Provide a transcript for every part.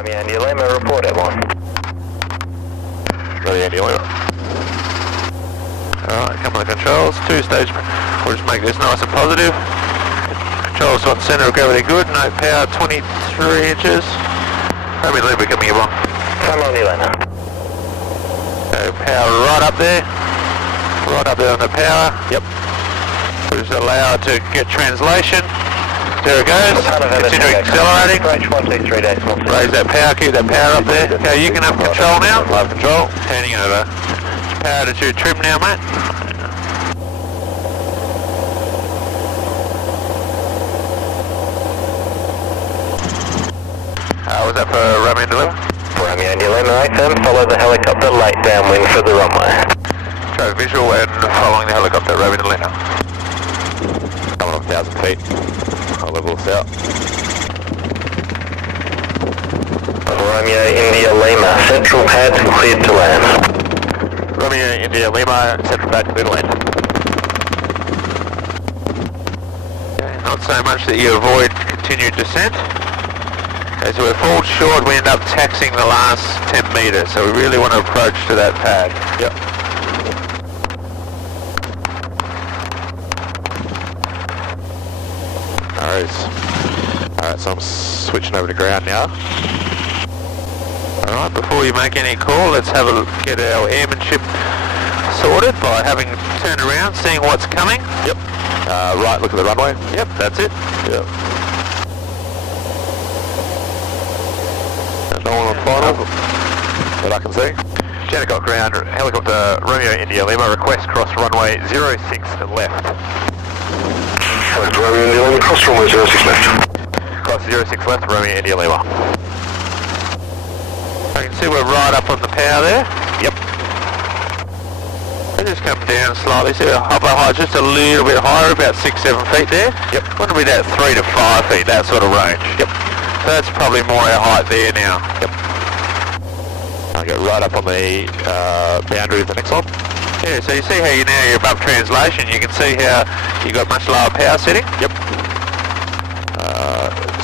Romeo India Lima, report airborne. Romeo India Lima. Alright, come on the controls, 2-stage, we'll just make this nice and positive. Controls on centre of gravity good, no power, 23 inches. Romeo Lima coming along. Romeo India Lima. So power right up there on the power. Yep. We'll just allow it to get translation. There it goes. Continue accelerating. Raise that power, keep that power up there. Okay, you can have control now. Live control. Turning over. Power to trim now, mate. Was that for Romeo India Lima? Romeo India Lima, right then. Follow the helicopter light downwind for the runway. Show visual and following the helicopter, Romeo India Lima. Coming up 1,000 feet. I'll level this out. Romeo India Lima, central pad cleared to land. Romeo India Lima, central pad cleared to land. Okay, not so much that you avoid continued descent. Okay, so we're fall short, we end up taxiing the last 10 metres, so we really want to approach to that pad. Yep. Alright, so I'm switching over to ground now. Alright, before you make any call, let's have a get our airmanship sorted by having turned around, seeing what's coming. Yep. Right, look at the runway. Yep, that's it. Yep. No one on final that I can see. Takeoff ground, helicopter Romeo India Lima, request cross runway 06 left. Romeo India Lima, cross runway 06 left. Cross 06 left, Romeo India Lima. I can see we're right up on the power there. Yep. They just come down slightly, see we're hover high, just a little bit higher, about 6-7 feet there. Yep. Want to be that 3 to 5 feet, that sort of range. Yep. So that's probably more our height there now. Yep. I'll go right up on the boundary of the next one. Yeah, so you see how you're above translation, you can see how you got much lower power setting. Yep.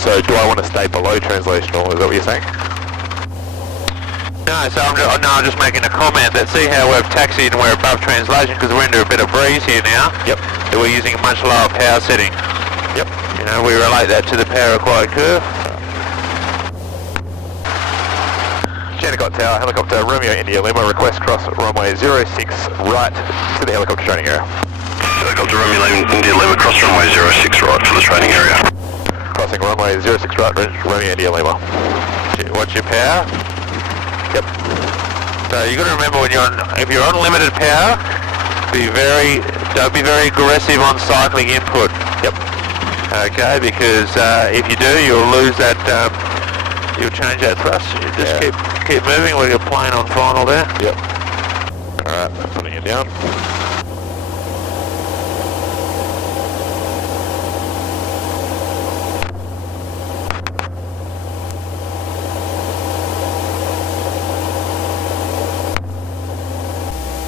So do I want to stay below translational, is that what you're saying? No, so I'm just making a comment that see how we've taxied and we're above translation because we're into a bit of breeze here now. Yep. So we're using a much lower power setting. Yep. You know, we relate that to the power required curve. Takeoff tower, helicopter Romeo India Lima, request cross runway 06 right to the helicopter training area. Helicopter Romeo India Lima, cross runway 06 right for the training area. Crossing runway 06 right, Romeo India Lima. Watch your power. Yep. So you got to remember if you're on limited power, don't be very aggressive on cycling input. Yep. Okay, because if you do, you'll lose that. You'll change that thrust. You just keep moving with your plane on final there. Yep. Alright, putting it down.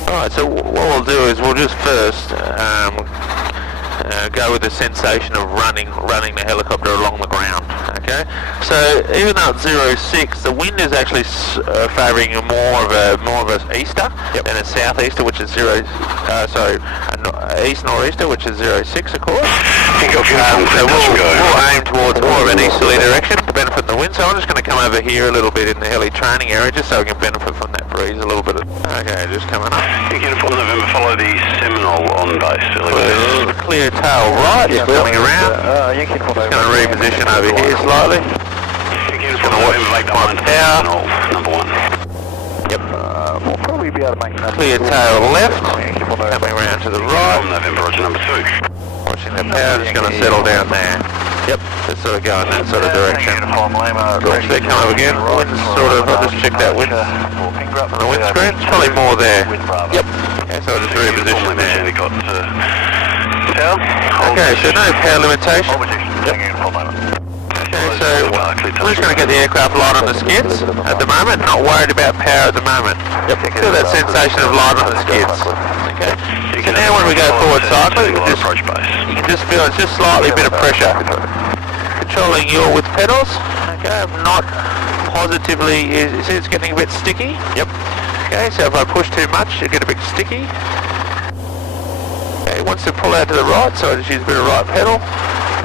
Alright, so what we'll do is we'll just first go with the sensation of running the helicopter along the ground. Okay, so even though it's 06, the wind is actually favouring more of a easter than a southeaster, which is east nor'easter, which is 06, of course. So we'll aim towards more of an easterly direction to benefit the wind. So I'm just going to come over here a little bit in the heli training area, just so we can benefit from that breeze a little bit. Okay, just coming up. Uniform November, follow the Seminole on base. Clear tail right, coming around. Just going to reposition over here slightly. Just going to watch my power. Number 1. Yep. We'll probably be able to make clear tail left, coming around to the right. November, roger, number 2. Watching the power, just going to settle down there. Yep, just sort of go in that sort of direction. Watch that come up again. Wind sort of, I'll just check that wind on the windscreen. It's probably more there. Yep. Okay, so I'll just reposition there. Okay, so no power limitation. Yep. Okay, so we're just going to get the aircraft light on the skids at the moment, not worried about power at the moment. Yep. Feel that sensation of light on the skids. Okay. So now when we go forward cycling, you can just feel it's just slightly bit of pressure. Controlling your with pedals. Okay, I'm not positively, you see it's getting a bit sticky? Yep. Okay, so if I push too much, it'll get a bit sticky. Okay, it wants to pull out to the right, so I just use a bit of right pedal.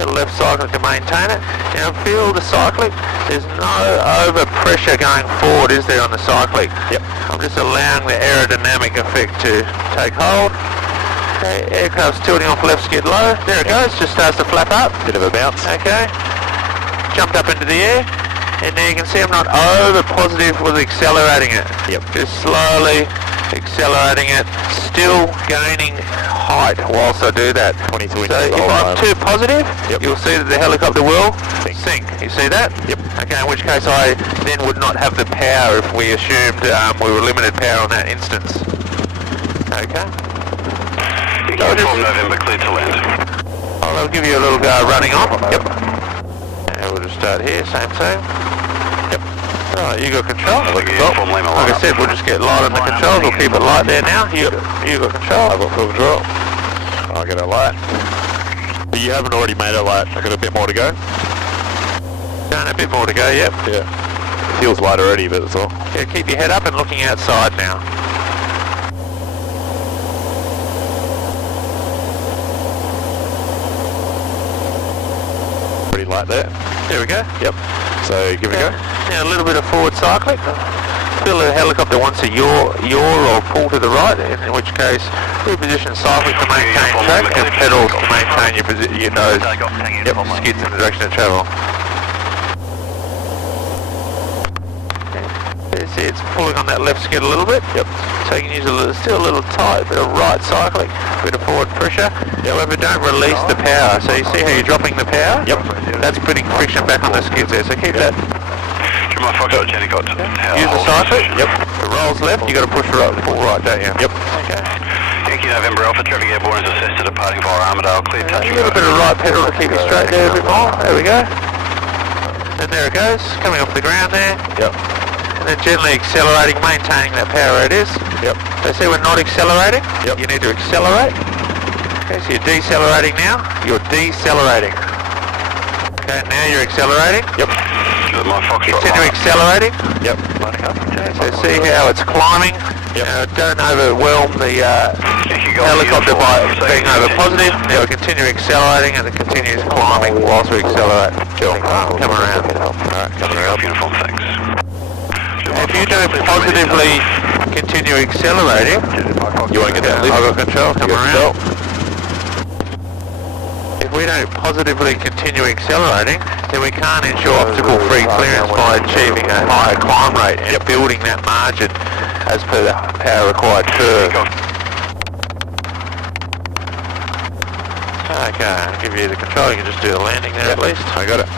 The left cyclic to maintain it. Now feel the cyclic, there's no over pressure going forward, is there, on the cyclic? Yep. I'm just allowing the aerodynamic effect to take hold. Okay, aircraft's tilting off left skid low. There it goes, just starts to flap up. Bit of a bounce. Okay. Jumped up into the air. And now you can see I'm not over positive with accelerating it. Yep. Just slowly accelerating it, still gaining height whilst I do that. 22 inches. So if I'm too positive, you'll see that the helicopter will sink. You see that? Yep. Okay, in which case I then would not have the power if we assumed we were limited power on that instance. Okay. Uniform November, cleared to land. I'll give you a little go running on. Yep. And we'll just start here, same. Yep. Alright, you got control. Like I said, we'll just get light on the controls. We'll keep it light there now. You got control. I've got full control. I'll get it light. But you haven't already made it light. I've got a bit more to go. Done a bit more to go, yep. Yeah. It feels light already, but that's all. Yeah, keep your head up and looking outside now. Pretty light there. There we go. Yep. So give it a go. Now a little bit of forward cyclic. Feel the helicopter wants to yaw or pull to the right, in which case reposition cyclic to maintain track and pedals to maintain your nose. Yep. Skids in the direction of travel. See, it's pulling on that left skid a little bit. Yep. So you can use still a little tight bit of right cyclic, bit of forward pressure. However, don't release the power. So you see how you're dropping the power? Yep. That's putting friction back on the skids there. So keep that. My Foxtrot Jenny got use the cyclic. Yep. If it rolls left, you got to push right, pull right, don't you? Yep. Okay. Yankee November Alpha traffic airborne is assessed to departing via Armadale. Clear touch. A little bit of right pedal to keep it straight there a bit more. There we go. And there it goes, coming off the ground there. Yep. And then gently accelerating, maintaining that power where it is. Yep. So see we're not accelerating. Yep. You need to accelerate. Okay, so you're decelerating now. You're decelerating. Okay, now you're accelerating. Yep. Continue accelerating. Yep. Okay, so see how it's climbing. Yep. Don't overwhelm the helicopter by being over positive. Now we continue accelerating and it continues climbing whilst we accelerate. Cool. Come around. Alright, coming around. Beautiful, thanks. If you don't positively continue accelerating, you won't get that lift. I've got control, come around. If we don't positively continue accelerating, then we can't ensure optimal free clearance by achieving a higher climb rate and building that margin as per the power required curve. Okay, I'll give you the control, you can just do the landing there at least. I got it.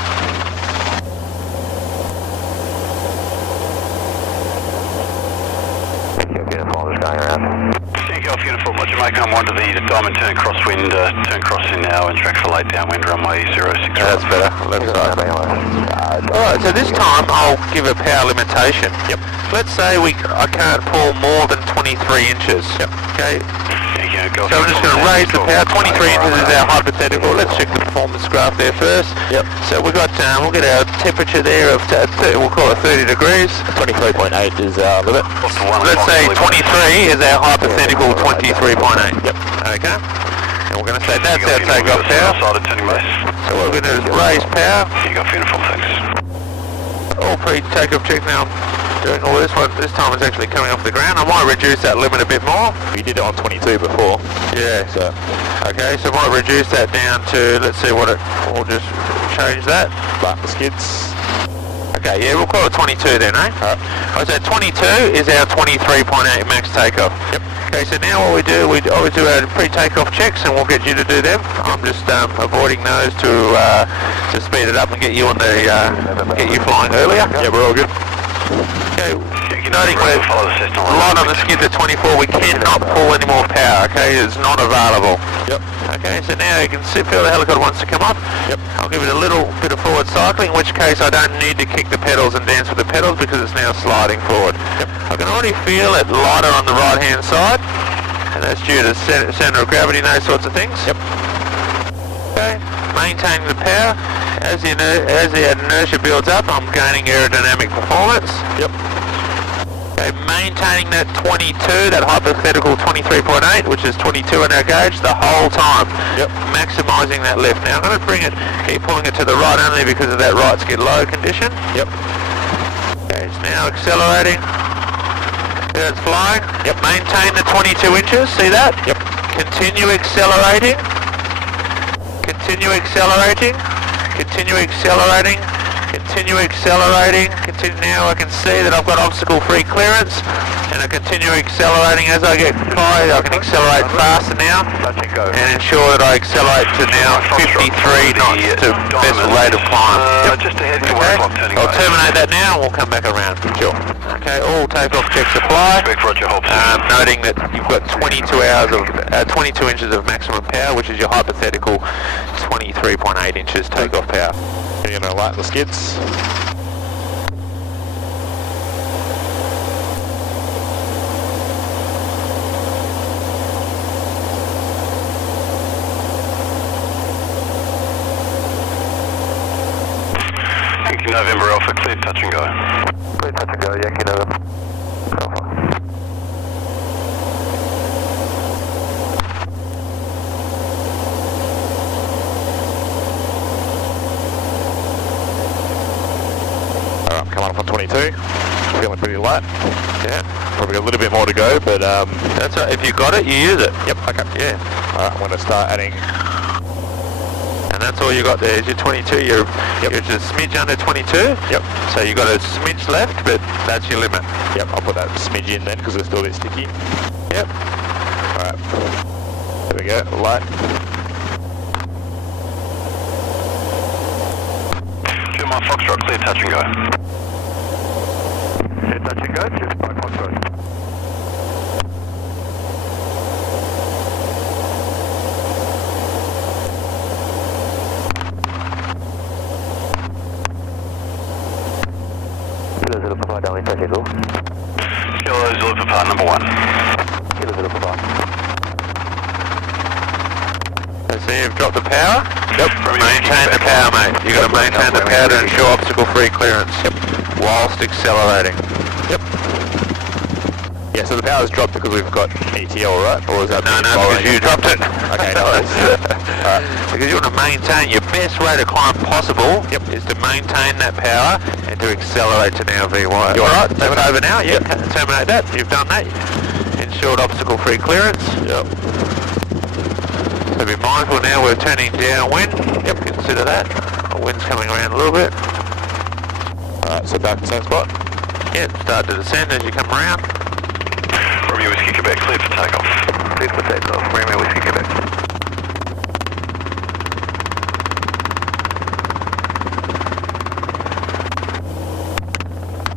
Takeoff uniform, Roger Mike, I'm on to the diamond turn crosswind, turn crossing now and track for late downwind runway 06. That's better, left side. Alright, so this time I'll give a power limitation. Yep. Let's say I can't pull more than 23 inches. Yep. Okay. So we're just going to raise the power. 23 inches is our hypothetical. Let's check the performance graph there first. Yep. So we've got, we'll get our temperature there of, we'll call it 30 degrees. 23.8 is our limit. Let's say 23 is our hypothetical 23.8. Yep. Okay. And we're going to say that's our takeoff power. So what we're going to do is raise power. Takeoff uniform, thanks. All pre-takeoff check now. Doing all this one, this time it's actually coming off the ground. I might reduce that limit a bit more. We did it on 22 before. Yeah. So, okay, so I might reduce that down to, let's see what we'll just change that. Like the skids. Okay, yeah, we'll call it 22 then, eh? Alright. So 22 is our 23.8 max takeoff. Yep. Okay, so now what we do, we always do our pre-takeoff checks and we'll get you to do them. I'm just avoiding those to speed it up and get you on the, get you flying earlier. Yeah, we're all good. Okay, noting we're light on the skids at 24, we cannot pull any more power, okay, it's not available. Yep. Okay, so now you can feel the helicopter wants to come up. Yep. I'll give it a little bit of forward cycling, in which case I don't need to kick the pedals and dance with the pedals because it's now sliding forward. Yep. I can already feel it lighter on the right hand side, and that's due to centre of gravity and those sorts of things. Yep. Okay, maintaining the power. as the inertia builds up, I'm gaining aerodynamic performance. Yep. Okay, maintaining that 22, that hypothetical 23.8, which is 22 in our gauge, the whole time. Yep. Maximising that lift. Now I'm going to keep pulling it to the right only because of that right skid low condition. Yep. Okay, it's now accelerating. See that's flying? Yep. Maintain the 22 inches, see that? Yep. Continue accelerating. Continue accelerating. Continue accelerating. Continue accelerating. Now I can see that I've got obstacle-free clearance, and I continue accelerating as I get close. I can accelerate faster now, and ensure that I accelerate to now 53 knots to best rate of climb. Just ahead, 1 Okay, o'clock turning I'll right. terminate that now, and we'll come back around. Sure. Okay, all takeoff checks apply. Respect, Roger, hold Noting that you've got 22 inches of maximum power, which is your hypothetical 23.8 inches takeoff power. You're going to lighten the skids. Yankee November Alpha, clear touch and go. Clear touch and go, Yankee November Alpha. Alright, come on up on 22. Feeling pretty light. Yeah, probably a little bit more to go, but That's right. If you got it, you use it. yep, okay. Yeah. Alright, I'm going to start adding. And that's all you got there is your 22. You're just a smidge under 22. Yep. So you got a smidge left, but that's your limit. Yep, I'll put that smidge in then because it's still a bit sticky. Yep. Alright. There we go, light. German Foxtrot, clear touch and go. Clear touch and go, just by Foxtrot. Kilo Zulu Papa, downwind touch and go. Kilo Zulu Papa, number 1. Kilo Zulu Papa. So you've dropped the power. Yep. Maintain the power, mate. You've got to maintain the power to ensure obstacle-free clearance. Yep. Whilst accelerating. Yep. Yeah, so the power's dropped because we've got ETL, right? Or is that No, because you dropped it. Okay, no worries. Alright. Because you want to maintain your best rate of climb possible. Yep. Is to maintain that power and to accelerate to now VY. You Alright, want that's over now. Yeah, Yep. terminate that. You've done that. Ensured obstacle-free clearance. Yep. So be mindful now we're turning downwind. Yep, consider that. The wind's coming around a little bit. Alright, so back to the same spot. Yeah, start to descend as you come around. Romeo Whiskey Quebec, cleared for takeoff. Clear for takeoff, Romeo Whiskey Quebec.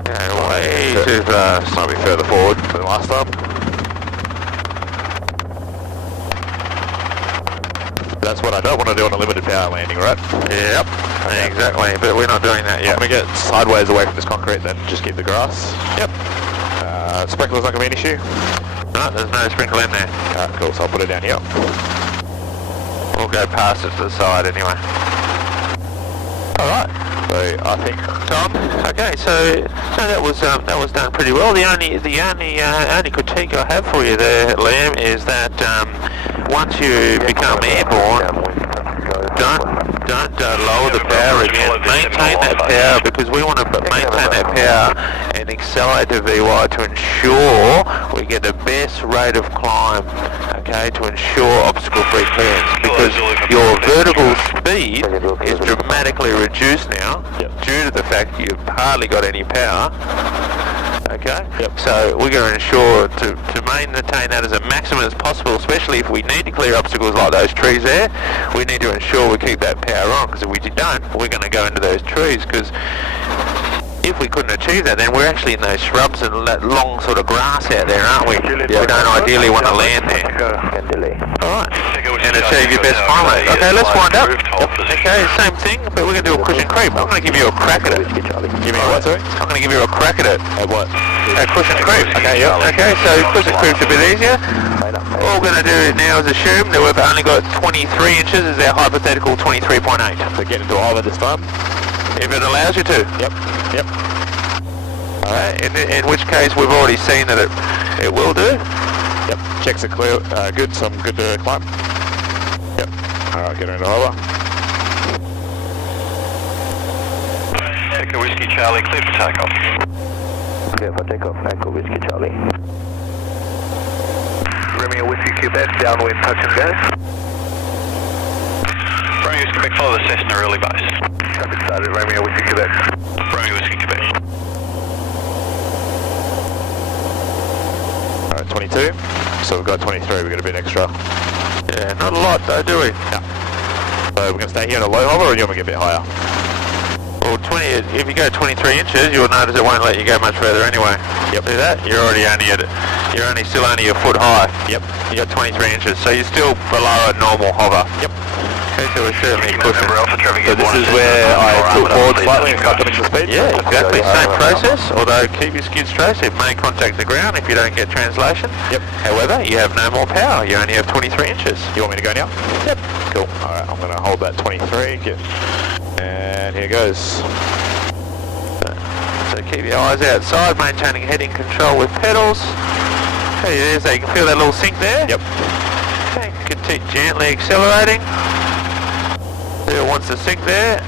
Yeah, way too fast. Might be further forward than last time. That's what I don't want to do on a limited power landing, right? Yep, exactly, but we're not doing that I'm yet. going to get sideways away from this concrete then, just keep the grass. Yep. Sprinkler's not going to be an issue. No, there's no sprinkle in there. Alright, cool, so I'll put it down here. We'll go past it to the side anyway. Alright. So I think Tom, okay, so that was done pretty well. The only critique I have for you there, Liam, is that once you become airborne, don't lower the power again. Maintain that power because we want to maintain that power and accelerate the VY to ensure we get the best rate of climb. Okay, to ensure obstacle-free clearance because your vertical speed is dramatically reduced now due to the fact that you've hardly got any power. Okay? Yep. So we're going to ensure to maintain that as a maximum as possible, especially if we need to clear obstacles like those trees there. We need to ensure we keep that power on because if we don't, we're going to go into those trees because if we couldn't achieve that, then we're actually in those shrubs and that long sort of grass out there, aren't we? We don't ideally want to land there. Alright. And achieve your best climb rate. Okay, let's wind up. Okay, same thing, but we're going to do a cushion creep. I'm going to give you a crack at it. give me what, sorry? I'm going to give you a crack at it. At what? A cushion creep. Okay, yeah. Okay, so cushion creep's a bit easier. all we're going to do now is assume that we've only got 23 inches as our hypothetical 23.8. So get into hover this time. If it allows you to. Yep. Alright, in which case we've already seen that it will do. Yep, checks are clear, good, so I'm good to climb. Yep, alright, get into hover. Echo Whiskey Charlie, clear for takeoff. Clear for takeoff, Echo Whiskey Charlie. Romeo Whiskey Quebec, downwind, touch and go. Romeo Whiskey Quebec, follow the Cessna early base. Traffic started, Romeo Whiskey Quebec. Romeo Whiskey Quebec. Alright, 22. So we've got 23, we've got a bit extra. Yeah, not a lot though, do we? Yeah. So we're going to stay here in a low hover, or do you want me to get a bit higher? Well, if you go 23 inches, you'll notice it won't let you go much further anyway. Yep. See that? You're still only a foot high. Yep. You got 23 inches, so you're still below a normal hover. Yep. Okay, so we're certainly pushing. So this is where I tilt forward slightly and start coming to speed? Yeah, exactly, same process, although keep your skid straight, it may contact the ground if you don't get translation. Yep. However, you have no more power, you only have 23 inches. You want me to go now? Yep. Cool. Alright, I'm going to hold that 23, and here goes. So keep your eyes outside, maintaining heading control with pedals. Okay, there's that, you can feel that little sink there? Yep. Okay, continue gently accelerating. It wants to sink there,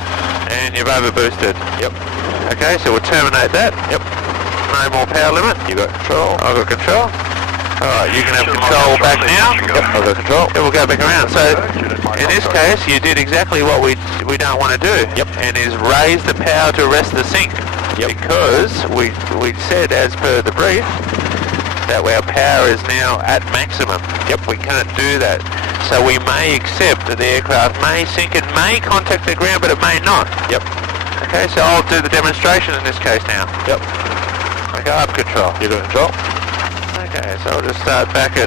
and you've over boosted. Yep. Okay, so we'll terminate that. Yep. No more power limit. You got control. I've got control. Alright, you can have control back now. Yep, I've got control. It will go back around. So, in this case, you did exactly what we don't want to do. Yep. And is raise the power to rest the sink. Yep. Because we said, as per the brief, that our power is now at maximum. Yep. We can't do that. So we may accept that the aircraft may sink, it may contact the ground, but it may not. Yep. Okay, so I'll do the demonstration in this case now. Yep. Okay, up control. You're doing control. Okay, so I'll just start back in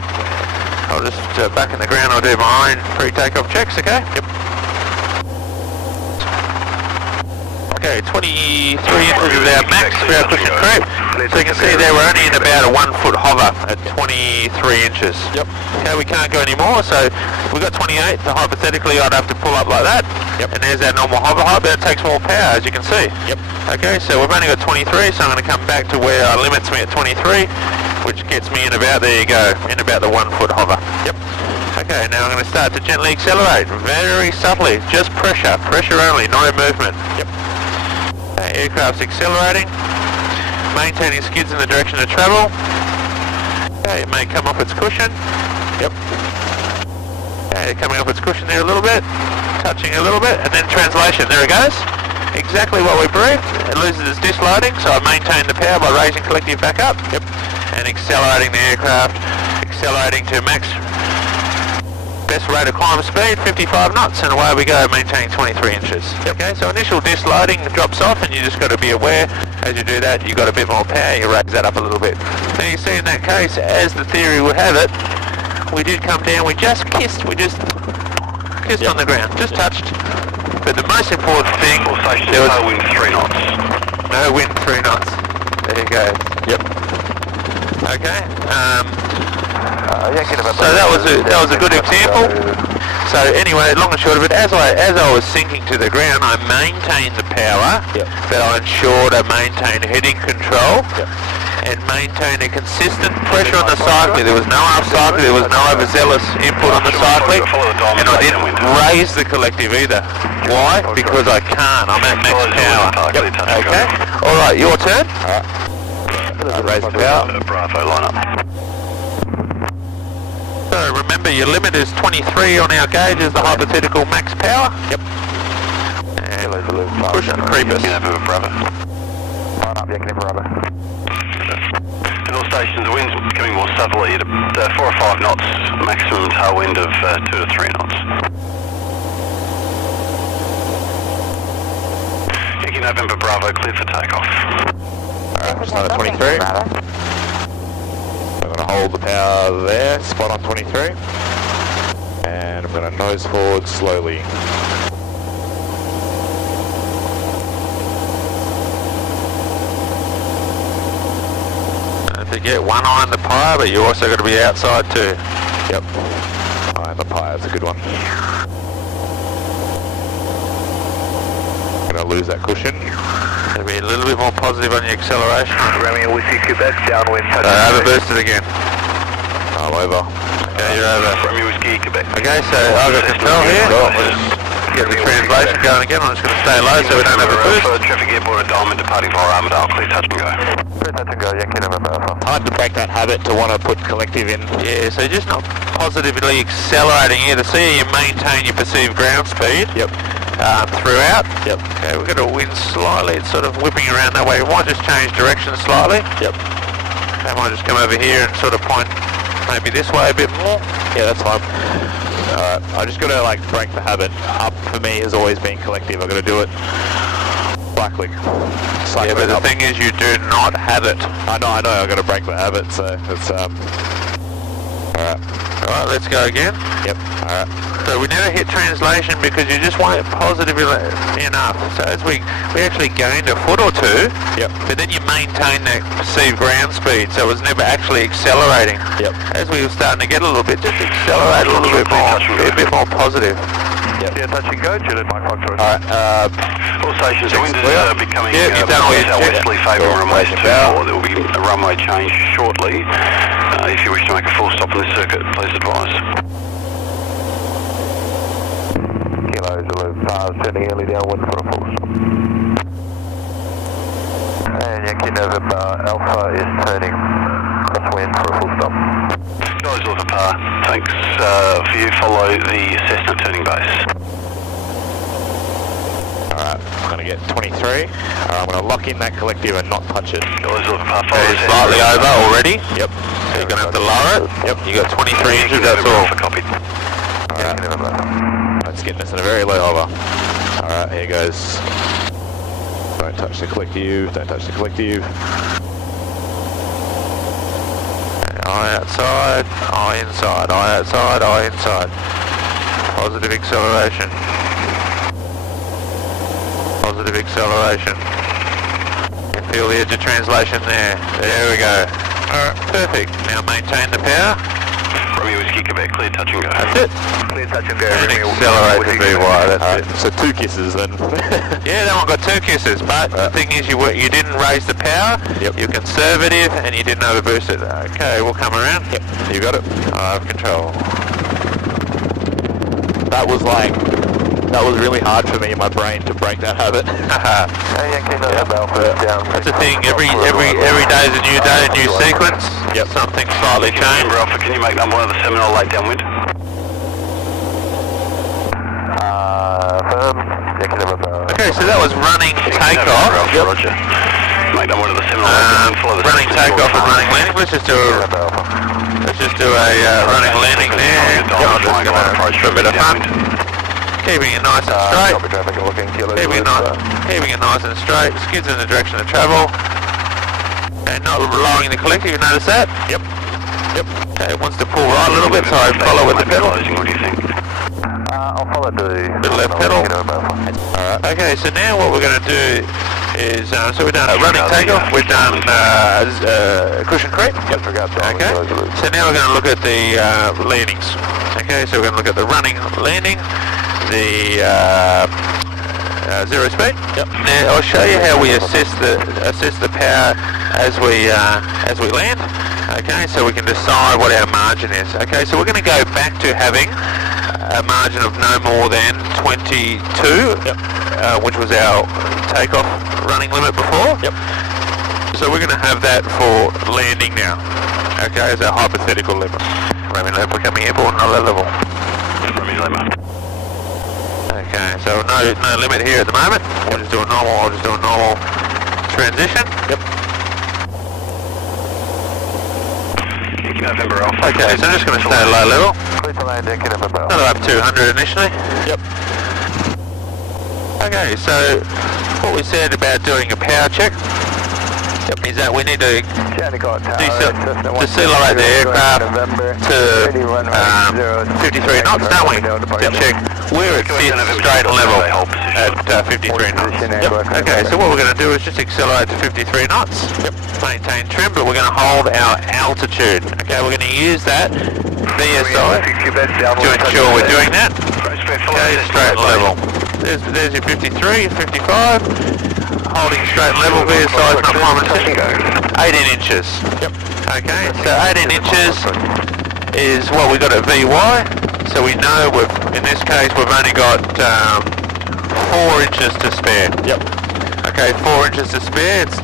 the ground. I'll do my own pre-takeoff checks, okay? Yep. Okay, 23 inches is our max for our push and creep. So you can see there we're only in about a 1 foot hover at 23 inches. Yep. Okay, we can't go any more, so we've got 28, so hypothetically I'd have to pull up like that. Yep. And there's our normal hover height, but it takes more power, as you can see. Yep. Okay, so we've only got 23, so I'm going to come back to where it limits me at 23, which gets me in about, there you go, in about the 1 foot hover. Yep. Okay, now I'm going to start to gently accelerate, very subtly, just pressure only, no movement. Yep. Okay, aircraft's accelerating, maintaining skids in the direction of travel. Okay, it may come off its cushion. Yep. Okay, coming off its cushion there a little bit, touching a little bit, and then translation, there it goes. Exactly what we briefed. It loses its disloading, so I maintain the power by raising collective back up. Yep. And accelerating the aircraft, accelerating to max best rate of climb speed, 55 knots, and away we go, maintaining 23 inches. Okay, so initial disloading drops off, and you just got to be aware, as you do that, you've got a bit more power, you raise that up a little bit. Now you see in that case, as the theory would have it, we did come down, we just kissed Yep. on the ground, just touched. But the most important thing, There was no wind 3 knots. no wind 3 knots. There you go. Yep. Okay. So that was a good example. So anyway, long and short of it, as I was sinking to the ground, I maintained the power, Yep. but I ensured I maintained heading control. Yep. And maintain a consistent pressure on the cyclic. There was no up cyclic, there was no overzealous input on the cyclic, and I didn't raise the collective either. Why? Because I can't, I'm at max power. Yep. Okay? Alright, your turn. Raise the power. Bravo, line up. So remember, your limit is 23 on our gauge as the hypothetical max power. Yep. And push and creep us. Bravo. Line up, Yankee Bravo. In all stations, the wind's becoming more southerly at 4 or 5 knots, maximum tailwind of 2 to 3 knots. Yankee November Bravo, clear for takeoff. Alright, just another 23. I'm going to hold the power there, spot on 23. And I'm going to nose forward slowly. To get one eye on the pyre, but you also got to be outside too. Yep. Oh, and the pie, that's a good one. Gonna lose that cushion. Gonna be a little bit more positive on your acceleration. Romeo Whiskey Quebec, downwind. Overboosted again. I'm over. Okay, you're over. Romeo Whiskey Quebec. Okay, so I've got control here. Get the translation going again. I'm just going to stay low so we don't have a boost. Traffic airborne at Diamond departing via Armadale, clear touch and go. Clear touch and go, Yankee November Alpha. Hard to break that habit to want to put collective in. Yeah, so just not positively accelerating here to see you maintain your perceived ground speed. Yep. Throughout. Yep. Okay, we're going to wind slightly. It's sort of whipping around that way. We might just change direction slightly. Yep. Okay, I might just come over here and sort of point maybe this way a bit more. Yeah, that's fine. Alright, I just gotta like break the habit. Up for me has always been collective. I've got to do it cyclic. Yeah, but the thing is you do not have it. I know, I've got to break the habit, so it's Alright, let's go again. Yep, alright. So we never hit translation because you just weren't positive enough. So as we actually gained a foot or two, yep. But then you maintain that perceived ground speed, so it was never actually accelerating. Yep. As we were starting to get a little bit, just accelerate a little bit more, be a bit more positive. Yep. Yeah, touch and go, Juliet Mike Foxtrot. Alright, All stations, the wind is becoming Yeah, you've done all your southwesterly favouring runways 24. There will be a runway change shortly. If you wish to make a full stop on this circuit, please advise. Kilo Zulu, turning early downwind for a full stop. And Yankee November Alpha is turning crosswind for a full stop. Guys, look at par. Thanks for you. Follow the Cessna turning base. alright, I'm gonna get 23. Alright, I'm gonna lock in that collective and not touch it. Guys, look at par. It's slightly over already. Yep. So you're going to have to lower it. Yep. You got 23 inches, that's all. Copy. Alright. It's getting us in a very low hover. Alright, here goes. Don't touch the collective, don't touch the collective. Eye outside, eye inside, eye outside, eye inside. Positive acceleration. Positive acceleration. You can feel the edge of translation there. There we go. Alright, perfect. Now maintain the power. Romeo Whiskey Quebec, clear touch and go. That's it. Clear touch and go. And Romeo accelerate Whiskey to Quebec. BY, that's it. So 2 kisses then. Yeah, that one got 2 kisses, but the thing is you didn't raise the power, Yep. you're conservative, and you didn't overboost it. Okay, we'll come around. Yep, you got it. I have control. That was really hard for me in my brain to break that habit. Hey, Yankee November Alpha is down. That's the thing, every day is a new day, a new sequence. Yep. Something slightly changed. November Alpha, can you make number one of the Seminole late downwind? Firm. Yankee November. Okay, so that was running takeoff. Yep. Roger. Make number one of the Seminole late downwind. Follow the Running takeoff and running landing. Let's just do a running landing there. I'm just going to approach for a bit of fun. Keeping it nice and straight. Keeping it nice and straight. Skids in the direction of travel. And not lowering the collector, you notice that? Yep. Yep. Okay, it wants to pull right a little bit, so I follow with the pedal. What do you think? I'll follow the left pedal. Alright. Okay, so now what we're going to do is, so we've done a running takeoff, we've done cushion creep. Yep. Okay, so now we're going to look at the landings. Okay, so we're going to look at the running landing, the zero speed. Yep. Now I'll show you how we assess the power as we land. Okay, so we can decide what our margin is. Okay, so we're going to go back to having a margin of no more than 22, which was our takeoff running limit before. Yep. So we're going to have that for landing now. Okay, as our hypothetical limit. Roaming left becoming airborne, not level. Romeo Lima. Okay, so no limit here at the moment. We'll just do a normal transition. Yep. November Alpha. Okay, so I'm just going to stay at low level. Clear to land, Yankee November Alpha. Another up 200 initially. Yep. Okay, so what we said about doing a power check. is that we need to decelerate the aircraft to 53 knots, don't we? Check. We're at fifth straight level at 53 knots. Okay, so what we're going to do is just accelerate to 53 knots. Maintain trim, but we're going to hold our altitude. Okay, we're going to use that VSI to ensure we're doing that. Okay, straight level. There's your 53, 55. Holding straight level, VSI is not plummeting. 18 inches. Okay, so 18 inches is what we got at VY. So we know in this case we've only got 4 inches to spare. Okay, 4 inches to spare. It's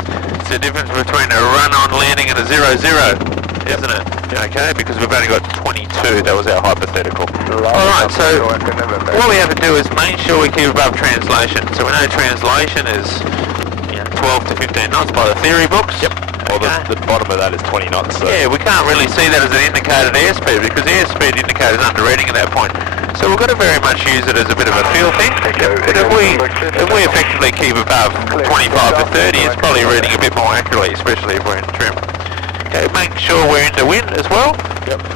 the difference between a run-on landing and a 0-0, isn't it? Okay, because we've only got 22. That was our hypothetical. Alright, so what we have to do is make sure we keep above translation. So we know translation is 12 to 15 knots by the theory books. Well, the bottom of that is 20 knots. So. Yeah, we can't really see that as an indicated airspeed because the airspeed indicator is under reading at that point. So we've got to very much use it as a bit of a feel thing. But if we effectively keep above 25 to 30, it's probably reading a bit more accurately, especially if we're in trim. Okay, make sure we're into wind as well.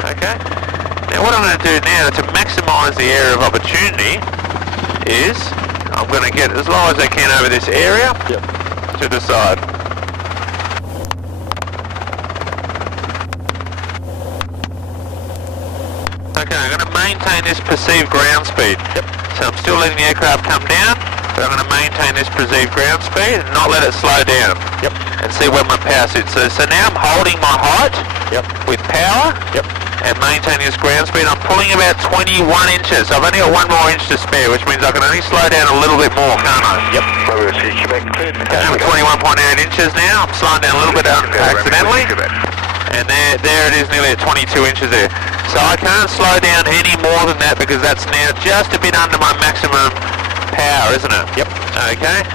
Okay. Now what I'm going to do now to maximise the area of opportunity is I'm going to get as low as I can over this area to the side. Okay, I'm going to maintain this perceived ground speed. So I'm still letting the aircraft come down, but I'm going to maintain this perceived ground speed and not let it slow down. And see where my power sits. So now I'm holding my height with power and maintaining this ground speed. I'm pulling about 21 inches. I've only got 1 more inch to spare, which means I can only slow down a little bit more, can't I? Okay, I'm at 21.8 inches now. I'm slowing down a little bit accidentally. And there it is, nearly at 22 inches there. So I can't slow down any more than that because that's now just a bit under my maximum power, isn't it? Okay.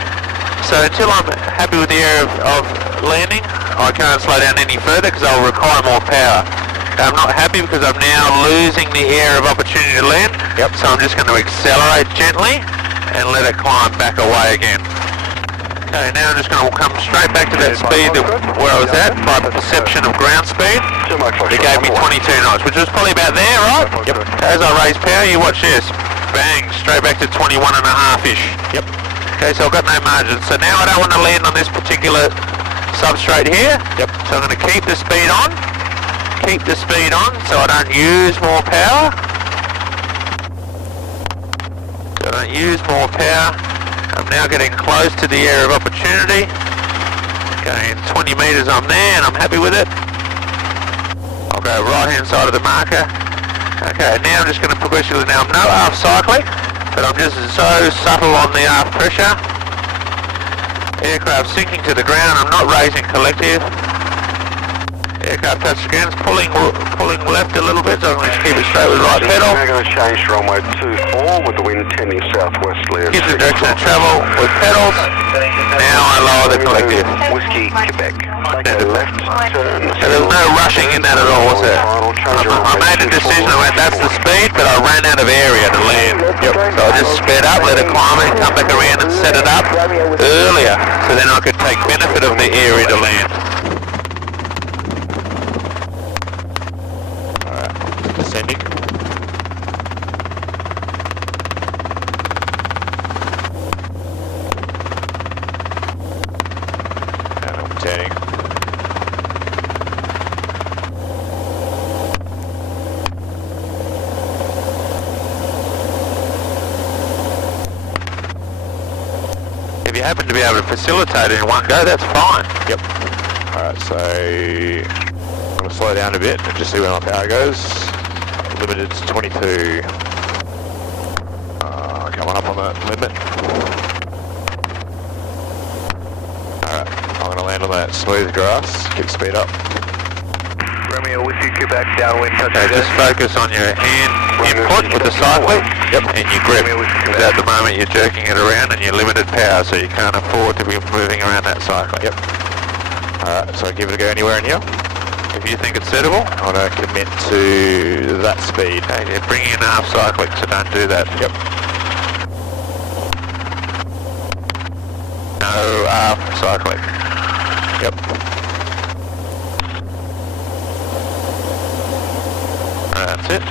So until I'm happy with the area of landing, I can't slow down any further because I'll require more power. I'm not happy because I'm now losing the area of opportunity to land. So I'm just going to accelerate gently and let it climb back away again. Okay, now I'm just going to come straight back to that speed where I was at by perception of ground speed. It gave me 22 knots, which was probably about there, right? As I raise power, you watch this. Bang, straight back to 21.5-ish. Okay, so I've got no margin. So now I don't want to land on this particular substrate here. So I'm going to keep the speed on. Keep the speed on so I don't use more power. So I don't use more power. I'm now getting close to the area of opportunity. Okay, in 20 metres I'm there and I'm happy with it. I'll go right hand side of the marker. Okay, now I'm just going to progressively, now I'm no aft cyclic, but I'm just so subtle on the aft pressure. Aircraft sinking to the ground, I'm not raising collective. Aircraft touch the ground, pulling left a little bit, so I'm going to keep it straight with right pedal. Now going to change to runway 24 with the wind tending southwesterly. Gives the direction of travel with pedals. Now I lower the collective. Whiskey, Quebec. Take a left turn. So there's no rushing in that at all, was there? I made a decision, I went that's the speed, but I ran out of area to land. So I just sped up, let it climb and come back around and set it up earlier, so then I could take benefit of the area to land. Descending. And I'm turning. If you happen to be able to facilitate it in one go, that's fine. Alright, so I'm going to slow down a bit and just see where my power goes. Limited to 22. Coming up on that limit. Alright, I'm going to land on that smooth grass, keep speed up. Romeo, Whiskey, Quebec, downwind, touch. Okay, just focus on your hand input with the cyclic and your grip. Because at the moment you're jerking it around and you're limited power, so you can't afford to be moving around that cyclic. Alright, so give it a go anywhere in here. If you think it's suitable, I'm going to commit to that speed. okay, you're bringing in half cyclic, so don't do that. No half cyclic. Yep. That's it.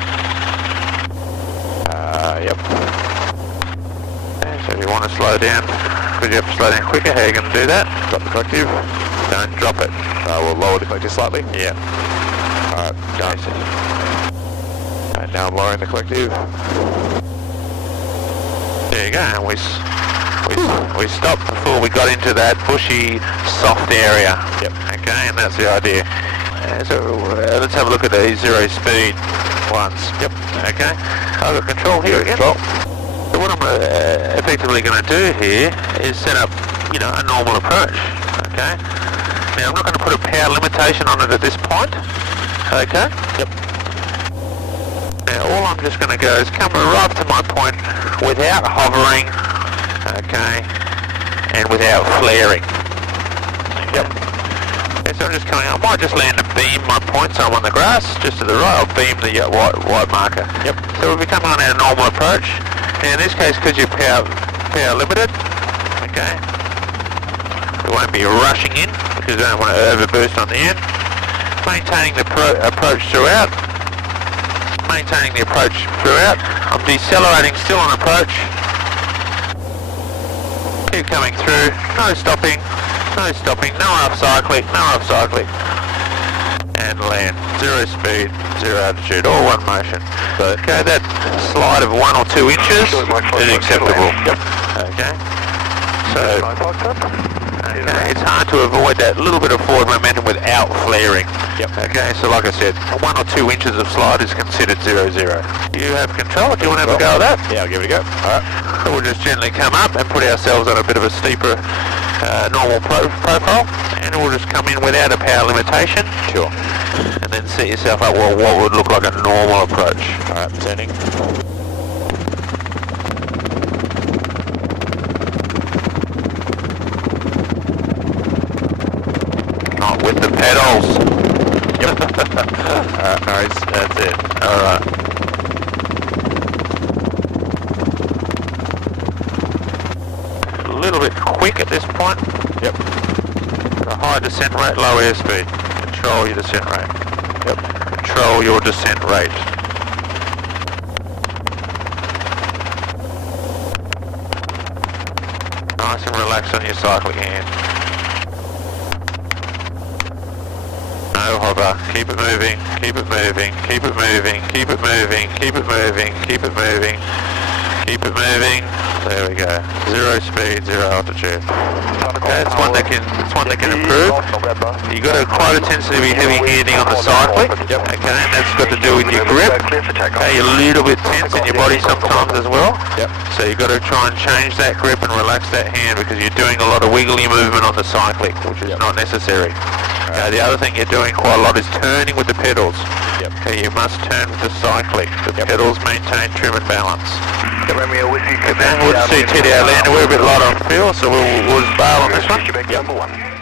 Yep. And so if you want to slow down, because you have to slow down quicker, how are you going to do that? Drop the collective. Don't drop it. We'll lower the collective slightly. Yeah. Alright, done. And now I'm lowering the collective. There you go. And we stopped before we got into that bushy, soft area. Yep. Okay, and that's the idea. So let's have a look at the zero speed ones. Yep. Okay. I've got control here again. Control. So what I'm effectively going to do here is set up, you know, a normal approach. Okay. Now I'm not going to put a power limitation on it at this point. Okay. Yep. Now all I'm just going to go is come right to my point without hovering, okay, and without flaring. Yep. Okay, so I'm just coming, I might just land and beam my point, so I'm on the grass, just to the right, I'll beam the white marker. Yep. So we'll be coming on our normal approach. Now in this case, because you're power limited, okay, we won't be rushing in, because we don't want to overboost on the end. Maintaining the approach throughout. Maintaining the approach throughout. I'm decelerating still on approach. Keep coming through. No stopping. No stopping. No up cyclic. No up cyclic. And land. Zero speed. Zero altitude. All one motion. So, okay, that slide of 1 or 2 inches is acceptable. Yep. Okay. So. Okay, it's hard to avoid that little bit of forward momentum without flaring. Yep. Okay, so like I said, 1 or 2 inches of slide is considered 0-0. You have control. Do you want to have a go at that? Yeah, I'll give it a go. Alright. So we'll just gently come up and put ourselves on a bit of a steeper normal profile, and we'll just come in without a power limitation. Sure. And then set yourself up, well, what would look like a normal approach. Alright, turning. Not with the pedals. Yep. Alright, nice. That's it. Alright. A little bit quick at this point. Yep. A high descent rate, low airspeed. Control your descent rate. Yep. Control your descent rate. Nice and relaxed on your cyclic hand. No hover. Keep it moving. Keep it moving. Keep it moving. Keep it moving. Keep it moving. Keep it moving. Keep it moving. There we go. Zero speed, zero altitude. Okay, it's one that can improve. You got quite a tendency to be heavy-handing on the cyclic. Yep. Okay, and that's got to do with your grip. Okay, you're a little bit tense in your body sometimes as well. Yep. So you've got to try and change that grip and relax that hand, because you're doing a lot of wiggly movement on the cyclic, which is not necessary. Okay, the other thing you're doing quite a lot is turning with the pedals. Yep. Okay, you must turn with the cyclic. The pedals maintain trim and balance. Romeo Whiskey Okay, we'll see TDR land. We're a bit light on fuel, so we'll just bail on this one. Yep.